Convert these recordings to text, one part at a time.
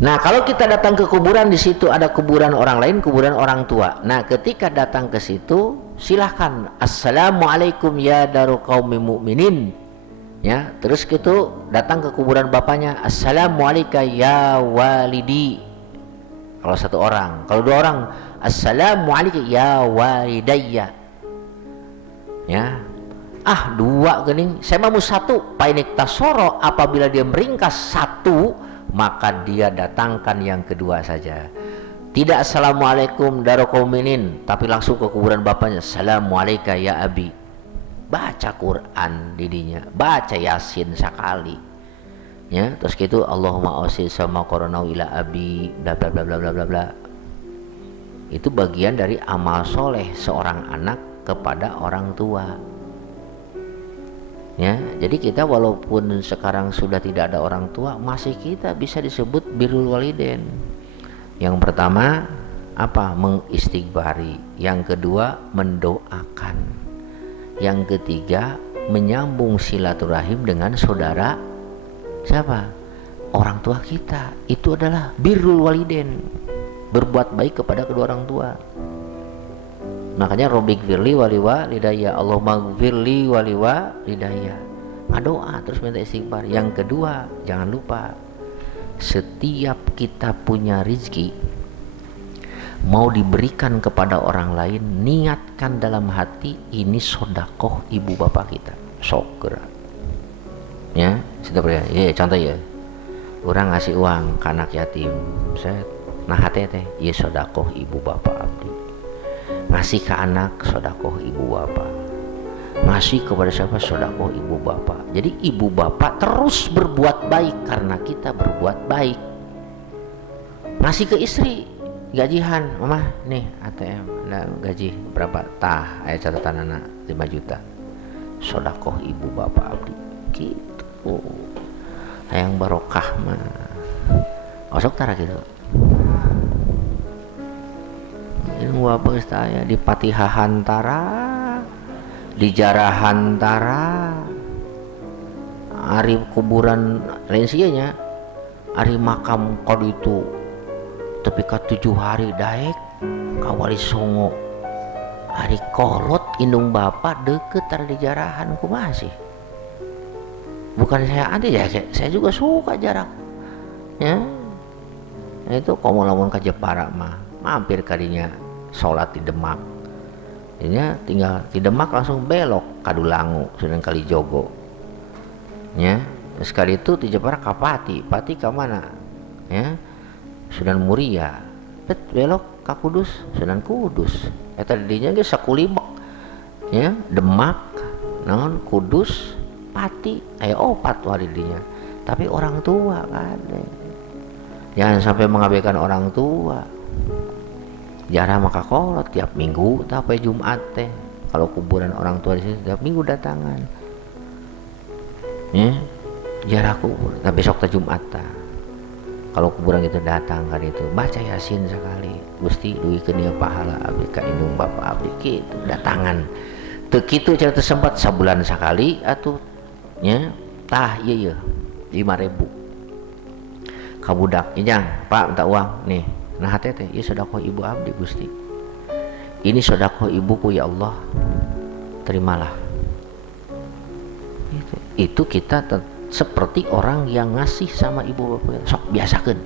Nah, kalau kita datang ke kuburan, di situ ada kuburan orang lain, kuburan orang tua. Nah, ketika datang ke situ, silahkan assalamualaikum ya daru qaumi mu'minin. Ya, terus gitu datang ke kuburan bapaknya, assalamualaikum ya walidi. Kalau satu orang, kalau dua orang, assalamualaikum ya walidayya. Ya, dua gening, saya mau satu. Painik tasoro, apabila dia meringkas satu, maka dia datangkan yang kedua saja. Tidak assalamualaikum darokominin, tapi langsung ke kuburan bapaknya, assalamualaikum ya abi. Baca Quran didinya, baca Yasin sekali. Ya, terus gitu Allahumma ausil sama koronau ila abi, bla bla bla bla bla bla bla. Itu bagian dari amal soleh seorang anak kepada orang tua. Ya, jadi kita walaupun sekarang sudah tidak ada orang tua, masih kita bisa disebut birrul walidain. Yang pertama apa? Mengistighfari. Yang kedua mendoakan. Yang ketiga menyambung silaturahim dengan saudara siapa? Orang tua kita. Itu adalah birrul walidain, berbuat baik kepada kedua orang tua. Makanya Robbik firli wali walidayya, Allahumma firli wali walidayya. Doa terus minta istighfar. Yang kedua, jangan lupa, setiap kita punya rezeki mau diberikan kepada orang lain, niatkan dalam hati ini sodakoh ibu bapak kita. Sok gerak. Ya, sudah ya. Contoh ya, orang ngasih uang ke anak yatim, saya nah hati teh, ya sodakoh ibu bapak abdi. Ngasih ke anak, sodakoh ibu bapak. Ngasih kepada siapa, sodakoh ibu bapak. Jadi ibu bapak terus berbuat baik karena kita berbuat baik. Ngasih ke istri, gajihan, mama nih ATM, ada gaji berapa, tah ayat catatan anak 5 juta, sodakoh ibu bapak abdi. Gitu, yang barokah mah osok tara gitu. Ini apa saya di patihahan tara, di jarahan tara, hari kuburan lain sianya, hari makam kod itu tapi ka 7 hari daek kawali songo, hari kolot indung bapak deket tar di jarahan kumaha sih. Bukan saya anti ya, saya juga suka jarak ya. Itu komo lamun ka Jepara mah mampir kadinya sholat di Demak. Jadinya tinggal di Demak langsung belok Kadulangu Sunan Kalijogo. Ya, sekali itu di Jepara ka Pati ka mana? Ya, Sunan Muria. Belok ka Kudus, Sunan Kudus. Eta didinya ge sakulibek. Ya, Demak, naon Kudus, Pati, aya 4 wali didinya. Tapi orang tua kan. Jangan sampai mengabaikan orang tua. Jarah maka kolot tiap minggu sampai Jumat teh. Kalau kuburan orang tua di sini tiap minggu datangan. Ya, jarah kubur. Nah besok teh Jumat tah. Kalau kuburan itu datang kan itu baca Yasin sekali. Gusti duikeun ieu pahala abdi ka indung bapak abdi kitu datangan. Teu kitu cara teu sempat sabulan sakali atuh nya. Tah ieu 5.000. Ka budak, "Ijang, Pak minta uang nih." Nah teh ieu sedekah ibu abdi Gusti. Ini sedekah ibuku ya Allah. Terimalah. Itu kita seperti orang yang ngasih sama ibu bapak. Sok biasakan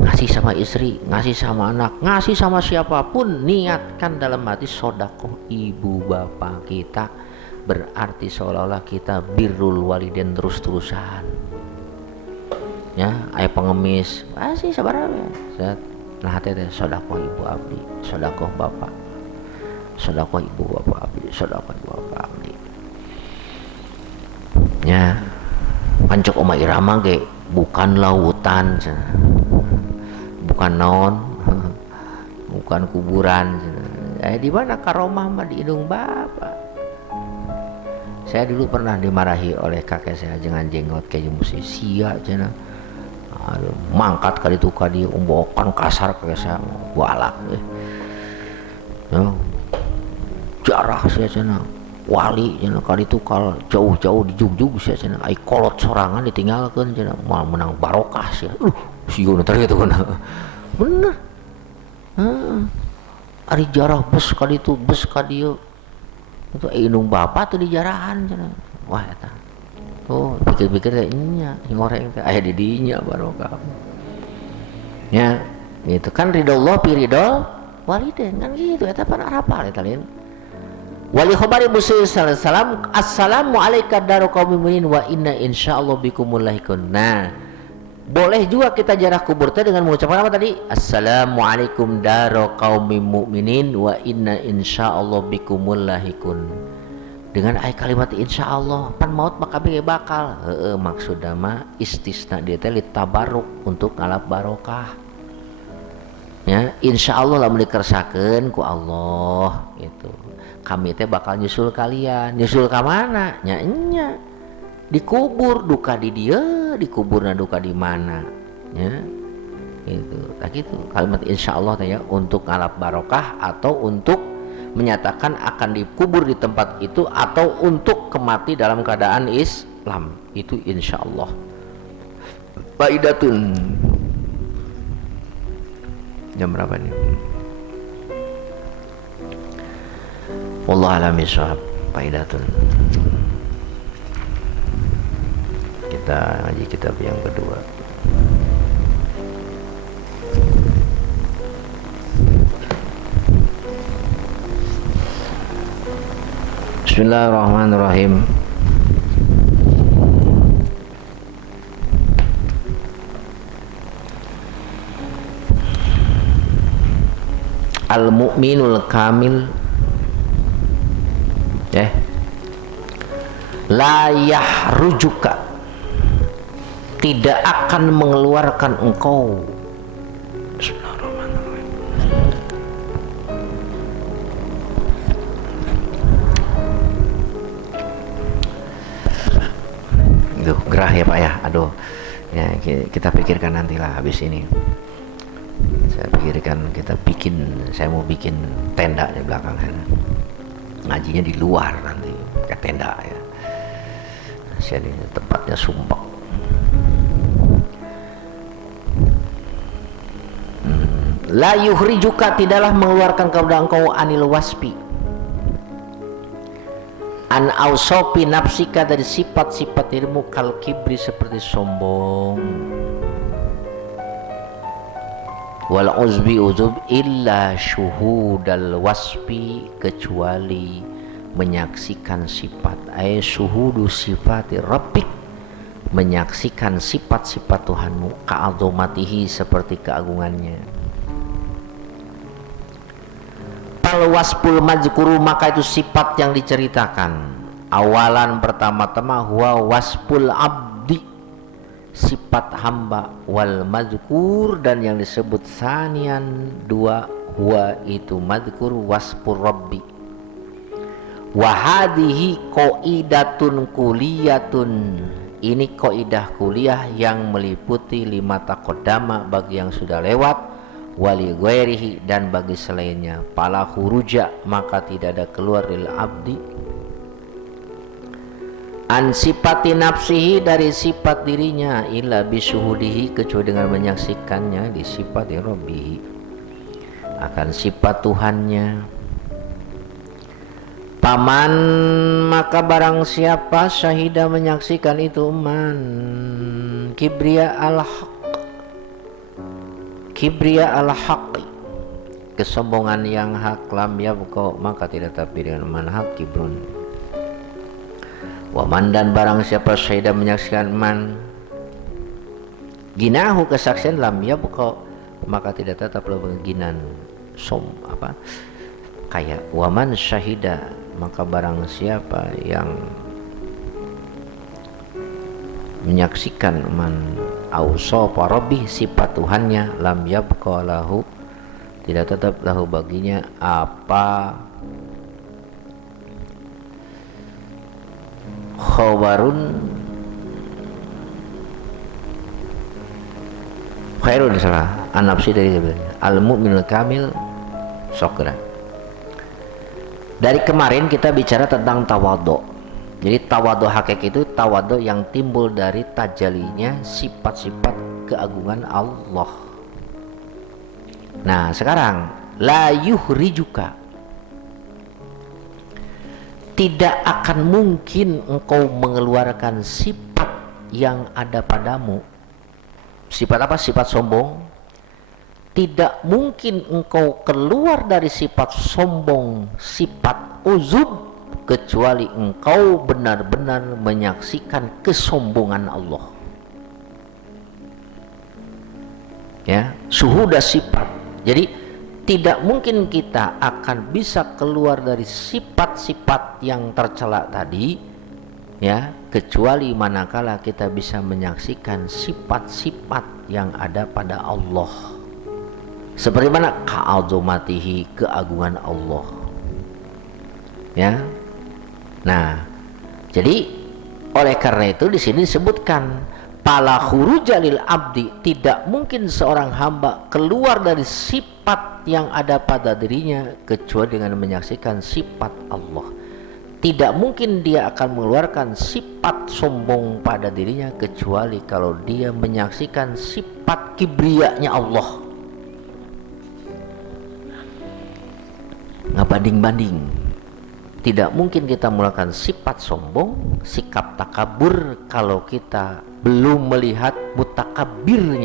ngasih sama istri, ngasih sama anak, ngasih sama siapapun, niatkan dalam hati sodakoh ibu bapak kita, berarti seolah-olah kita birrul walidain terus-terusan. Ya, aya pengemis masih sabaraha ya. Nah teh sodakoh ibu abdi, sodakoh bapak, sodakoh ibu bapak abdi, sodakoh ibu bapak abdi. Ya, pancok oma irama ge bukan lautan, bukan naon, bukan kuburan. Di mana karomah mah di indung bapak. Saya dulu pernah dimarahi oleh kakek saya dengan jenggot kayak musi sia cenah. Aduh, mangkat kali itu kali umbokan kasar kakek saya walak. Ya, jarah saya cenah. Wali cenah kali itu kal jauh-jauh di jugjug sia cenah ai kolot sorangan ditinggalkeun cenah moal menang barokah sia. Siun tadi itu kan. Bener. Ari jarah bus ka ditu, bus ka dieu. Itu indung bapak tuh di jarahan cenah. Wah eta. Oh, pikir-pikir teh nya, ngoreng teh aya di dinya barokah. Ya, itu kan ridho Allah pi ridho walidain kan gitu eta pan arapal eta lain. Wali khabari Musa sallallahu alaihi wasallam, assalamu alayka daru qaumil mu'minin wa inna insyaallah bikumul lahiqun. Nah, boleh juga kita jarah kubur teh dengan mengucapkan apa tadi? Assalamualaikum daru qaumil mu'minin wa inna insyaallah bikumul lahiqun. Dengan ayat kalimat insyaallah pan maut maka bakal. Maksudna mah istisna dia teh litabaruk untuk ngalap barokah. Ya, insyaallah lamun dikersakeun ku Allah gitu. Kami teh bakal nyusul kalian. Nyusul ka mana? Nya enya. Dikubur duka di dia, dikuburna duka di mana. Ya. Gitu. Nah gitu. Kalimat insyaallah teh ya untuk ngalap barokah atau untuk menyatakan akan dikubur di tempat itu atau untuk kemati dalam keadaan Islam. Itu insyaallah. Faidatun. Jam berapa nih? Wallahu a'lam bishawab. Faidatun. Kita ngaji kitab yang kedua. Bismillahirrahmanirrahim. Al-mu'minul kamil la yahrujuka, tidak akan mengeluarkan engkau. Bismillahirrahmanirrahim. Duh, gerah ya Pak ya. Aduh. Ya, kita pikirkan nantilah habis ini. Saya pikirkan saya mau bikin tenda di belakang sana. Ngajinya di luar nanti, kayak tenda ya. Sini tempatnya sumpah. La yuhrijuka, tidaklah mengeluarkan kepada engkau anil waspi, an ausopi nafsika, dari sifat-sifat dirimu, kal kibri, seperti sombong, wal uzbi uzub, illa syuhudal waspi, kecuali menyaksikan sifat, ay syuhudu sifati rabbik, menyaksikan sifat-sifat Tuhanmu, ka'adzamatihi, seperti keagungannya. Fal wasful mazkuru, maka itu sifat yang diceritakan. Awalan pertama-tama huwa wasful abdi, sifat hamba, wal mazkur, dan yang disebut sanian dua, huwa itu mazkur wasfur rabbi. Wahadihi qaidatun kuliyatun, ini kaidah kuliah yang meliputi lima taqaddama, bagi yang sudah lewat, wali ghairihi, dan bagi selainnya. Fala khuruja, maka tidak ada keluar lil abdi an sifati nafsihi, dari sifat dirinya, illa bisuhudihi, kecuali dengan menyaksikannya, di sifat rabbihi, akan sifat Tuhannya. Paman, maka barang siapa syahida, menyaksikan itu, man kibria al-haq, kibria al-haqi, kesombongan yang hak, lam yabqa, maka tidak tapi dengan man haq kibrun. Waman, dan barang siapa syahida, menyaksikan man ginahu, kesaksian, lam yabqa, maka tidak tetap ginan kayak waman syahida, maka barang siapa yang menyaksikan man ausofa rabbih, sifat Tuhannya, lam yabqa lahu, tidak tetap lahu baginya apa khabarun khairun, salah an-nafsi, dari al-mu'minul kamil sokra. Dari kemarin kita bicara tentang tawadhu. Jadi tawadhu hakiki itu tawadhu yang timbul dari tajalinya sifat-sifat keagungan Allah. Nah sekarang la yuhrijuka, tidak akan mungkin engkau mengeluarkan sifat yang ada padamu. Sifat apa? Sifat sombong. Tidak mungkin engkau keluar dari sifat sombong, sifat uzub, kecuali engkau benar-benar menyaksikan kesombongan Allah. Ya, suhuda sifat. Jadi tidak mungkin kita akan bisa keluar dari sifat-sifat yang tercela tadi, ya, kecuali manakala kita bisa menyaksikan sifat-sifat yang ada pada Allah. Seperti mana? Ka'azumatihi, keagungan Allah. Ya. Nah, jadi oleh karena itu di sini disebutkan pala khurujalil abdi, tidak mungkin seorang hamba keluar dari sifat yang ada pada dirinya kecuali dengan menyaksikan sifat Allah. Tidak mungkin dia akan mengeluarkan sifat sombong pada dirinya kecuali kalau dia menyaksikan sifat kibriyanya Allah. Nggak banding-banding. Tidak mungkin kita melakukan sifat sombong, sikap takabur kalau kita belum melihat mutakabirnya.